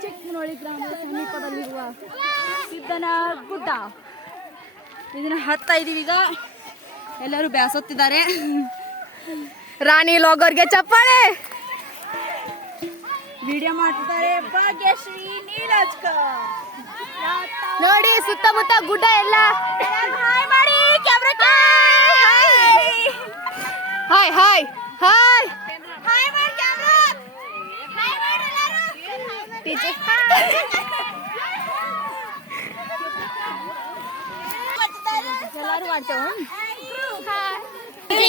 ಚಿಕ್ಕಮನಹಳ್ಳಿ ಗ್ರಾಮದ ಸಮೀಪದಲ್ಲಿರುವ ಸಿದ್ದನ ಗುಡ್ಡ. ಇದನ್ನ ಹತ್ತಾ ಇದೀವಿ ಈಗ. ಎಲ್ಲರೂ ಬ್ಯಾಸೊತ್ತಿದ್ದಾರೆ. ರಾಣಿ ಲೋಗೋರ್ಗೆ ಚಪ್ಪಾಳೆ. ವಿಡಿಯೋ ಮಾಡ್ತಿದ್ದಾರೆ ಭಾಗ್ಯಶ್ರೀ ನೀಲಜ್ಕರ್. ನೋಡಿ ಸುತ್ತಮುತ್ತ ಗುಡ್ಡ ಎಲ್ಲ. ಹಾಯ್ ಮಾಡಿ ಕ್ಯಾಮ್ರಾಕ್ಕೆ. ಹಾಯ್ ಹಾಯ್ ಹಾಯ್ ಹಾಯ್ ಮಾಡಿ ಕ್ಯಾಮ್ರಾ. ಹಾಯ್ ಮಾಡಿ ಎಲ್ಲರೂ. ಟೀಚರ್ ಎಲ್ಲರೂ ಮಾಡ್ತೇವೆ.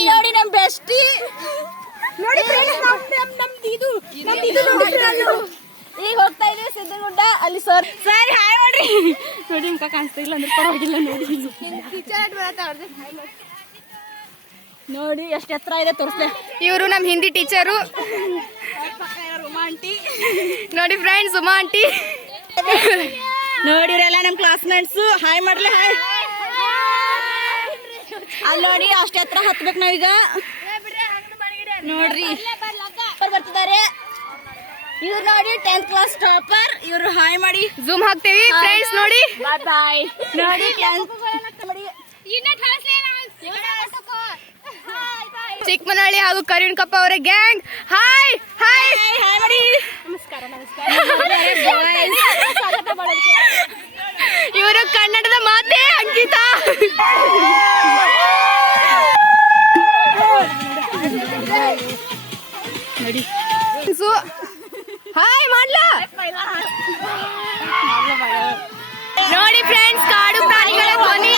ನೋಡಿ ನಮ್ ಬೆಸ್ಟಿ. ನೋಡಿ ನಮ್ದು ಇದು ಈಗ ಹೋಗ್ತಾ ಇದೀವಿ ಸಿದ್ದಗುಡ್ಡ. ಅಲ್ಲಿ ಸರ್ ಹಾಯ್ ಮಾಡ್ರಿ. ನೋಡಿ ಮುಖ ಕಾಣಿಸ್ತಾ ಇಲ್ಲ ಅಂದ್ರೆ ಪರವಾಗಿಲ್ಲ. ನೋಡಿ ಎಷ್ಟು ಎತ್ತರ ಇದೆ ತೋರಿಸ್ದೆ. ಇವರು ನಮ್ ಹಿಂದಿ ಟೀಚರು. ಉಮಾ ಆಂಟಿ. ನೋಡಿ ಫ್ರೆಂಡ್ಸ್ ಉಮಾ ಆಂಟಿ. ನೋಡಿರಲ್ಲ ನಮ್ ಕ್ಲಾಸ್ಮೇಟ್ಸ್. ಹಾಯ್ ಮಾಡ್ಲಿ. ಹಾಯ್. ಅಲ್ಲಿ ನೋಡಿ ಅಷ್ಟು ಎತ್ತರ ಹತ್ಬೇಕು ನಾವೀಗ. ನೋಡ್ರಿ ಬರ್ತಿದ್ದಾರೆ ಇವ್ರು. ನೋಡಿ 10th ಕ್ಲಾಸ್ ಟಾಪರ್ ಇವ್ರು. ಹಾಯ್ ಮಾಡಿ. ಝೂಮ್ ಹಾಕ್ತೇವಿ ಫ್ರೆಂಡ್ಸ್ ನೋಡಿ. ಬಾಯ್ ಬಾಯ್. ನೋಡಿ ಚಿಕ್ಕಮನಹಳ್ಳಿ ಹಾಗೂ ಕರಿಣಕಪ್ಪ ಅವರ ಗ್ಯಾಂಗ್. ಹಾಯ್ ಹಾಯ್ ಹಾಯ್ ಮಾಡಿ. ನಮಸ್ಕಾರ. ಇವರು ಕನ್ನಡದ ಮಾತೆ ಅಂಕಿತಾ. ನೋಡಿ ಹಾಯ್ ಮಾಡ್ಲಾ. ನೋಡಿ ಫ್ರೆಂಡ್ಸ್ ಕಾಡು ಪ್ರಾಣಿಗಳ ಧ್ವನಿ.